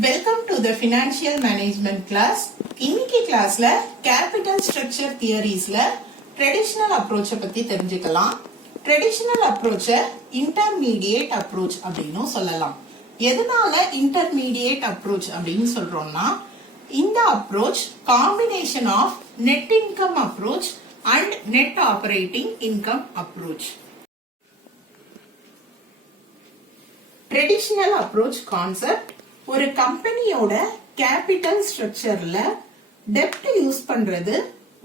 Welcome to the Financial Management class. இன்னைக்கு கிளாஸ்ல Capital Structure Theoriesல Traditional Approach பத்தி தெரிஞ்சுக்கலாம். Traditional Approach Intermediate Approach அப்படின்னு சொல்லலாம். எதனால Intermediate Approach அப்படின்னு சொல்றோம்னா இந்த approach combination of Net Income Approach and Net Operating Income Approach. Traditional Approach Concept ஒரு கம்பெனியோட கேபிட்டல் ஸ்ட்ரக்சர்ல டெப்ட் யூஸ் பண்றது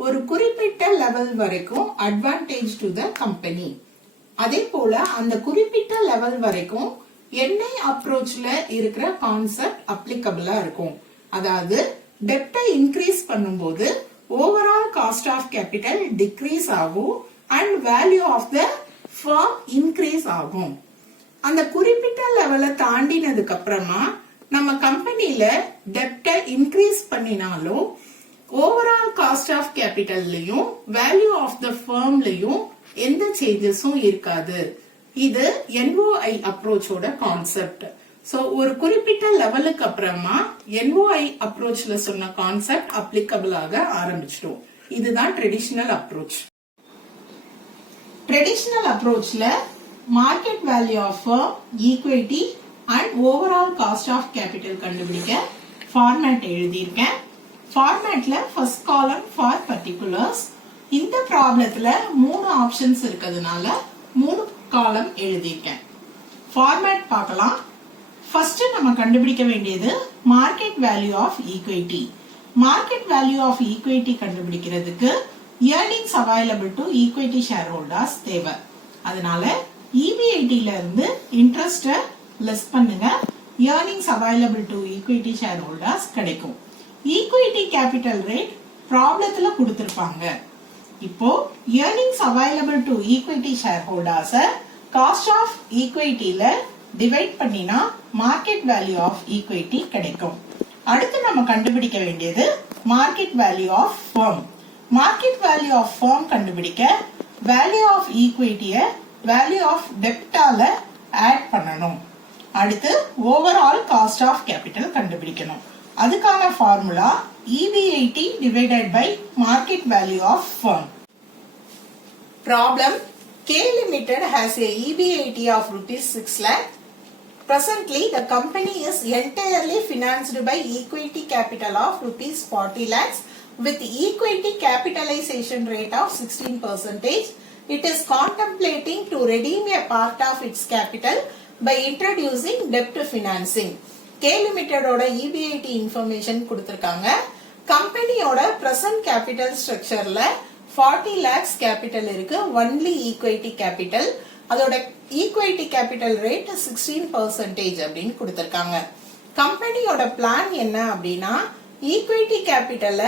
ஒரு குறிப்பிட்ட லெவல் வரைக்கும் அட்வான்டேஜ் டு த கம்பெனி. அதே போல அந்த குறிப்பிட்ட லெவல் வரைக்கும் என்ஐ அப்ரோச்ல இருக்கிற கான்செப்ட் அப்ளிகபிளா இருக்கும். அதாவது டெப்டை இன்க்ரீஸ் பண்ணும்போது overall cost of capital decrease ஆகும் and value of the firm increase ஆகும். அந்த குறிப்பிட்ட லெவலை தாண்டினதுக்கு அப்புறமா நம்ம கம்பெனில டெப்ட இன்க்ரீஸ் பண்ணினாலும் ஓவரால் காஸ்ட் ஆஃப் கேபிட்டல்லையும் வேல்யூ ஆஃப் த ஃபர்ம்லயும் எந்த சேஞ்சஸும் இருக்காது. இது என்ஓஐ அப்ரோச்சோட கான்செப்ட். சோ ஒரு குறிப்பிட்ட லெவலுக்கு அப்புறமா என்ஓஐ அப்ரோச்ல சொன்ன கான்செப்ட் அப்ளிகபிள் ஆக ஆரம்பிச்சிடும். இதுதான் ட்ரெடிஷனல் அப்ரோச். ட்ரெடிஷனல் அப்ரோச்ல market value of firm, equity and overall cost of capital கண்டுபிடிக்க ஃபார்மேட் எழுதியிருக்கேன். ஃபார்மேட்ல ஃபர்ஸ்ட் காலம் ஃபார் பர்டிகுலர்ஸ். இந்த ப்ராப்ளத்துல 3 ஆப்ஷன்ஸ் இருக்கிறதுனால 3 காலம் எழுதியிருக்கேன். ஃபார்மேட் பார்க்கலாம். ஃபர்ஸ்ட் நம்ம கண்டுபிடிக்க வேண்டியது market value of equity. Market value of equity கண்டுபிடிக்கிறதுக்கு earnings available to equity shareholders தேவை. அதனால இபிஐடில இருந்து இன்ட்ரெஸ்ட் லெஸ் பண்ணுங்க, earnings available to equity shareholders கிடைக்கும். ஈக்விட்டி கேபிட்டல் ரேட் ப்ராப்ளத்துல கொடுத்திருப்பாங்க. இப்போ earnings available to equity shareholders cost of ஈக்விட்டில டிவைட் பண்ணினா மார்க்கெட் வேல்யூ ஆஃப் ஈக்விட்டி கிடைக்கும். அடுத்து நம்ம கண்டுபிடிக்க வேண்டியது market value of firm. Market value of firm கண்டுபிடிக்க வேல்யூ ஆஃப் ஈக்விட்டிய வேல்யூ ஆஃப் டெப்டால ஆட் பண்ணணும். அடுத்து ஓவரால் காஸ்ட் ஆஃப் கேபிட்டல் கண்டுபிடிக்கணும். அதுக்கான formula EBIT divided by market value of firm. Problem: K Limited has a EBIT of ₹6 lakh. Presently, the company is entirely financed by equity capital of ₹40 lakhs with equity capitalization rate of 16%. It is contemplating to redeem a part of its capital by introducing debt financing. K Limited ஓட EBIT information கொடுத்திருக்காங்க. கம்பெனியோட present capital structureல 40 lakhs capital இருக்கு, only equity capital. அதோட equity capital rate 16% அப்படின்னு கொடுத்திருக்காங்க. கம்பெனியோட plan என்ன அப்படின்னா equity capitalல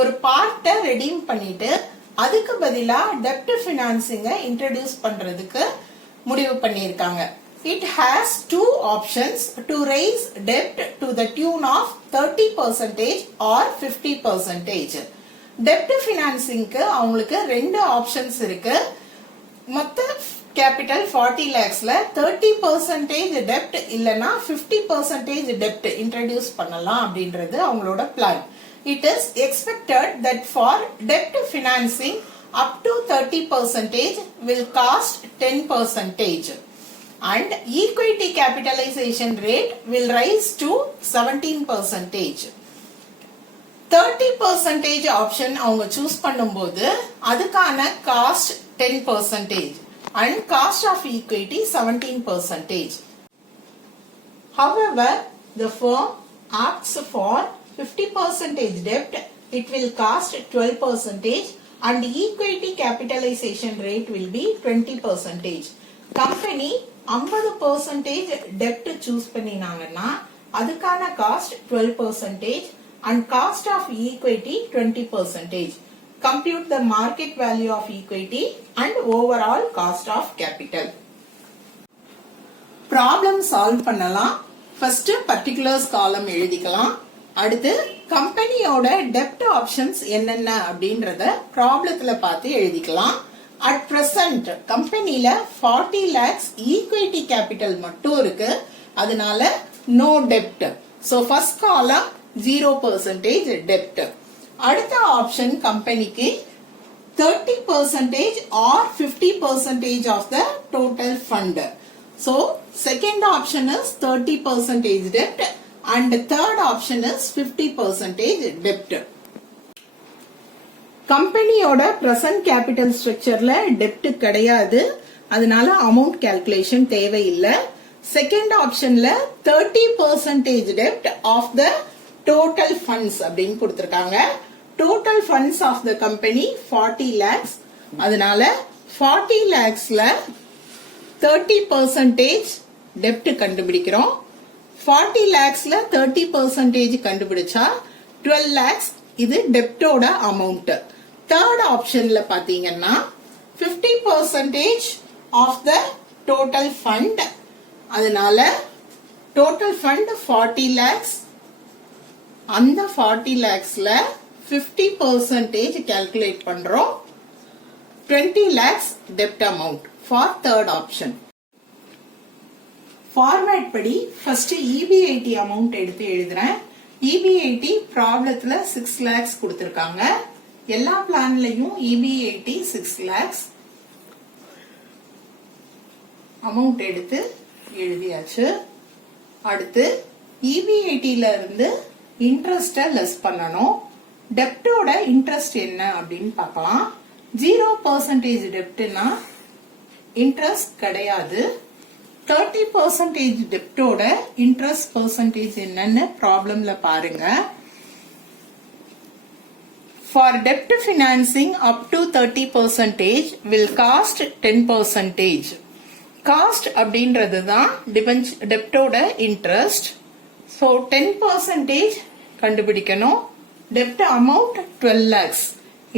ஒரு பார்ட்டை redeem பண்ணிட்டு அதுக்கு பதிலா debt financing introduce பண்றதுக்கு முடிவு பண்ணியிருக்காங்க. It has 2 options to raise debt to the tune of 30% or 50%. Debt financing க்கு அவங்களுக்கு 2 ஆப்ஷன்ஸ் இருக்கு. மொத்த கேபிட்டல் 40 lakhsல 30% debt இல்லனா 50% debt introduce பண்ணலாம் அப்படின்றது அவங்களோட plan. It is expected that for debt financing up to 30% will cost 10%. And equity capitalization rate will rise to 17%. 30% option அவங்க choose பண்ணும்போது அதுக்கான cost 10% and cost of equity 17%. However, the firm opts for 50% debt, it will cost 12% and equity capitalization rate will be 20%. Company 50% debt choose பண்ணினாங்கன்னா அதுக்கான cost 12% and cost of equity 20%. Compute the market value of equity and overall cost of capital. Problem solve பண்ணலாம். First particulars column எழுதிக்கலாம். அடுத்து கம்பெனியோட டெப்ட் options என்னென்ன அப்படின்றத ப்ராப்ளத்துல பார்த்து எழுதிக்கலாம். At present கம்பெனில 40 lakhs ஈக்விட்டி கேபிட்டல் மட்டும் இருக்கு. அதனால no debt. So first column 0% debt. அடுத்த ஆப்ஷன் கம்பெனிக்கு 30% or 50% of the total fund. So second option is 30% debt and third option is 50% debt. கம்பெனியோட present capital structureல debt கிடையாது, அதனால amount calculation தேவையில்லை. செகண்ட் ஆப்ஷன்ல 30% debt of the total funds அப்படின்னு கொடுத்திருக்காங்க. total funds of the company 40 lakhs. அதனால 40 lakhsல 30% debt கண்டுபிடிக்கிறோம். 40 lakhsல 30% கண்டுபிடிச்சா 12 lakhs இது டெப்டோட அமௌண்ட். தேர்ட் ஆப்ஷன்ல பாத்தீங்கன்னா 50% of the total fund. அதனால total fund 40 lakhs. அந்த 40 lakhsல 50% calculate பண்றோம். 20 lakhs debt amount for third option. Format படி first EBIT amount எடுத்து எழுதுறேன். EBIT ப்ராப்ளத்துல 6 lakhs கொடுத்திருக்காங்க. எல்லா பிளான்லயும் EBIT 6 lakhs. அமௌண்ட் எடுத்து எழுதியாச்சு. அடுத்து EBITல இருந்து இன்ட்ரெஸ்ட லெஸ் பண்ணணும். டெப்டோட இன்ட்ரெஸ்ட் என்ன அப்படின்னு பார்க்கலாம். 0% டெப்ட்னா இன்ட்ரெஸ்ட் கிடையாது. 30% டெப்டோட இன்ட்ரெஸ்ட் பெர்சன்டேஜ் என்னன்னு ப்ராப்ளம்ல பாருங்க. For debt financing up to 30% will cost 10%. Cost அப்படின்றது தான் டெப்டோட இன்ட்ரெஸ்ட். ஸோ 10% கண்டுபிடிக்கணும். டெப்ட் அமௌண்ட் 12 lakhs.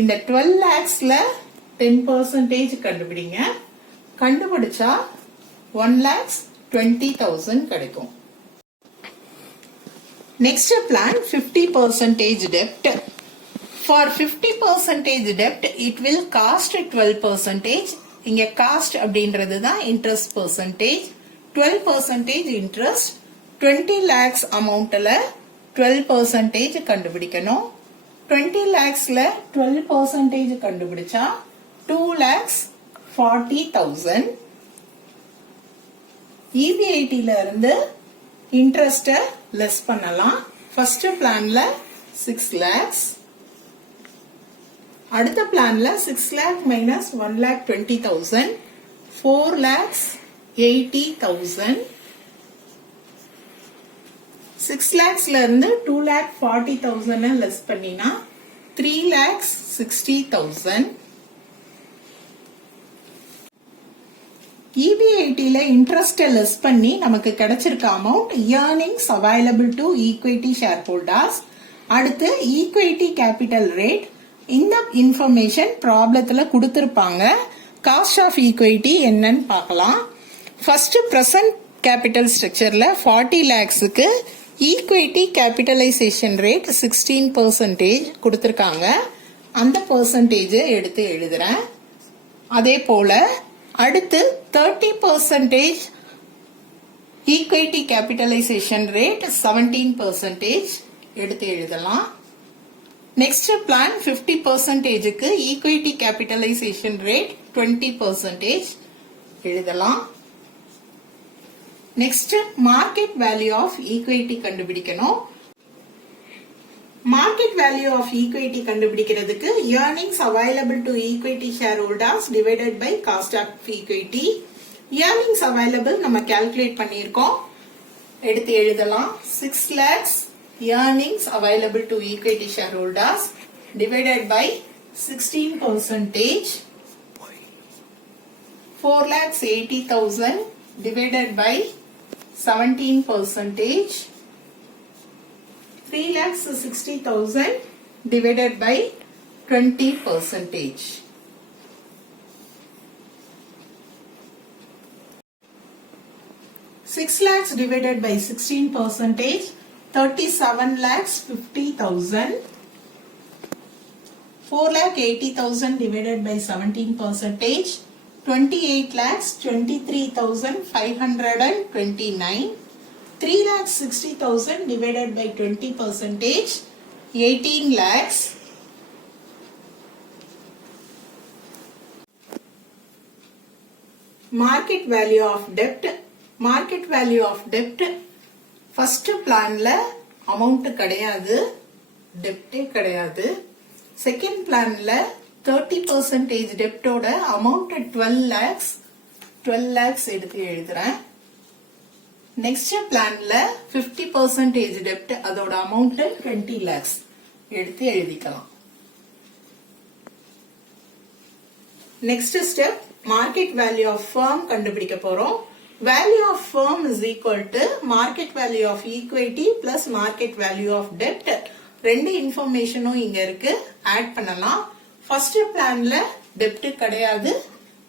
இந்த 12 lakhsல 10% கண்டுபிடிங்க. கண்டுபிடிச்சா 1,20,000 கிடைக்கும். Next plan 50% debt. For 50% debt it will cost 12%. இங்க காஸ்ட் அப்படின்றது தான் இன்ட்ரெஸ்ட் பெர்சன்டேஜ். 12% இன்ட்ரெஸ்ட். 20 lakhs அமௌண்ட்ல 12% கண்டுபிடிக்கணும். 20 lakhsல 12% கண்டுபிடிச்சா 2,40,000. EBITல இருந்து இன்ட்ரெஸ்ட லெஸ் பண்ணலாம். ஃபர்ஸ்ட் பிளான்ல 6 lakhs. அடுத்த பிளான்ல 6 lakh minus 1,20,000 4,80,000. 6 lakhsல இருந்து 2,40,000 லெஸ் பண்ணினா 3,60,000. EBITல இன்ட்ரெஸ்ட் லெஸ் பண்ணி நமக்கு கிடைச்சிருக்க amount earnings available to equity shareholders. அடுத்து ஈக்விட்டி கேபிட்டல் ரேட். இந்த இன்ஃபர்மேஷன் ப்ராப்ளத்துல கொடுத்திருப்பாங்க. காஸ்ட் ஆஃப் ஈக்விட்டி என்னன்னு பார்க்கலாம். ஃபர்ஸ்ட் பிரசன்ட் கேபிட்டல் ஸ்ட்ரக்சர்ல 40 lakhsக்கு ஈக்விட்டி கேபிட்டலைசேஷன் ரேட் 16% கொடுத்திருக்காங்க. அந்த பெர்சன்டேஜ் எடுத்து எழுதுறேன். அதே போல அடுத்து 30% ஈக்விட்டி கேபிட்டலைசேஷன் ரேட் 17% எடுத்து எழுதலாம். நெக்ஸ்ட் பிளான் 50%க்கு ஈக்விட்டி கேபிட்டலைசேஷன் ரேட் 20% எழுதலாம். Next market value of equity கண்டுபிடிக்கணும். மார்க்கெட் வேல்யூ ஆஃப் ஈக்விட்டி கண்டுபிடிக்கிறதுக்கு earnings available to equity shareholders divided by cost of equity. earnings available நம்ம கால்குலேட் பண்ணியிருக்கோம். எடுத்து எழுதலாம். 6 lakhs earnings available to equity shareholders divided by 16%. 4,80,000 divided by 17%. 3,60,000 divided by 20%. Six lakhs divided by 16%. 37,50,000. 4,80,000 divided by 17%. 28,23,529. 3,60,000 divided by 20%, 18 lakhs. Market value of debt. Market value of debt. First planல amount கிடையாது, debt கிடையாது. Second planல 30% debt ஓட amount 12 lakhs எடுத்து எழுதுறேன். Next planல 50% debt அதோட amount 20 lakhs எடுத்து எழுதிக்கலாம். Next step, market value of firm கண்டுபிடிக்க போறோம். Value of firm is equal to market value of equity plus market value of debt. ரெண்டு இன்ஃபர்மேஷனும் இங்க இருக்கு, ஆட் பண்ணலாம். ஃபர்ஸ்ட் பிளான்ல டெப்ட் கிடையாது,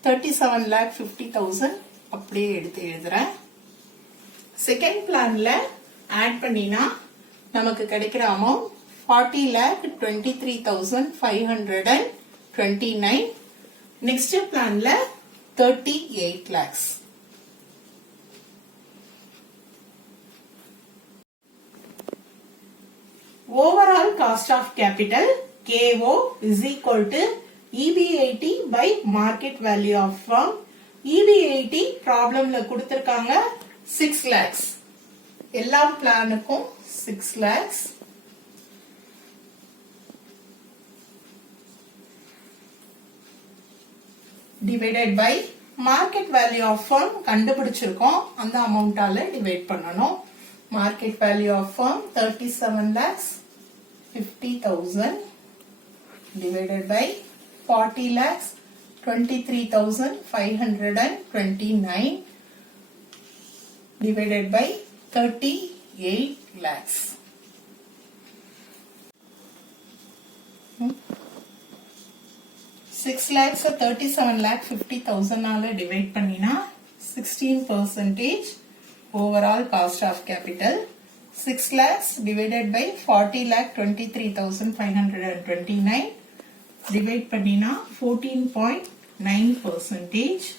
37,50,000 அப்படியே எடுத்து எழுதுறேன். செகண்ட் பிளான்ல ஆட் பண்ணினா நமக்கு கிடைக்கிற அமௌண்ட் 40,23,529. நெக்ஸ்ட் பிளான்ல 38 lakhs. Overall cost of capital KO is equal to EBIT by market value of firm. EBIT problemல கொடுத்திருக்காங்க 6 lakhs. எல்லா பிளானுக்கும் 6 lakhs. Divided by market value of firm கண்டுபிடிச்சிருக்கோம், அந்த அமௌண்டால டிவைட் பண்ணணும். Market value of firm 37,50,000 divided by 40 lakhs 23,529 divided by 38 lakhs. 6 lakhs 37,50,000 ஆல divide பண்ணினா 16% overall cost of capital. 6 lakhs divided by 40,23,529 divide பண்ணீனா 14.9%.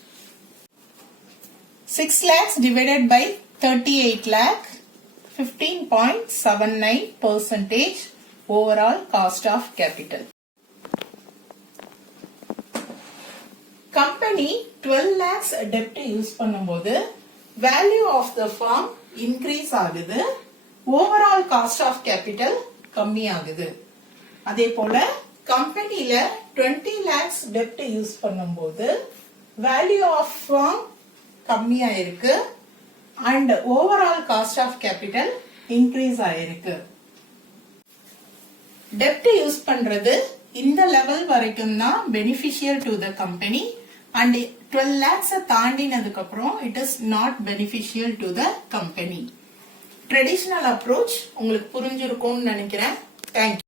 6 lakhs divided by 38 lakh 15.79% overall cost of capital. Company 12 lakhs debt use பண்ணும்போது value of the firm increase ஆகுது, overall cost of capital கம்மி ஆகுது. அதே போல கம்பெனில 20 lakhs debt use பண்ணும்போது value of firm கம்மி ஆயிருக்கு and overall cost of capital increase ஆயிருக்கு. debt யூஸ் பண்றது இந்த லெவல் வரைக்கும் தான் beneficial to the company and 12 lakhs தாண்டினதுக்கு அப்புறம் it is not beneficial to the company. Traditional approach உங்களுக்கு புரிஞ்சிருக்கும்னு நினைக்கிறேன். Thank you.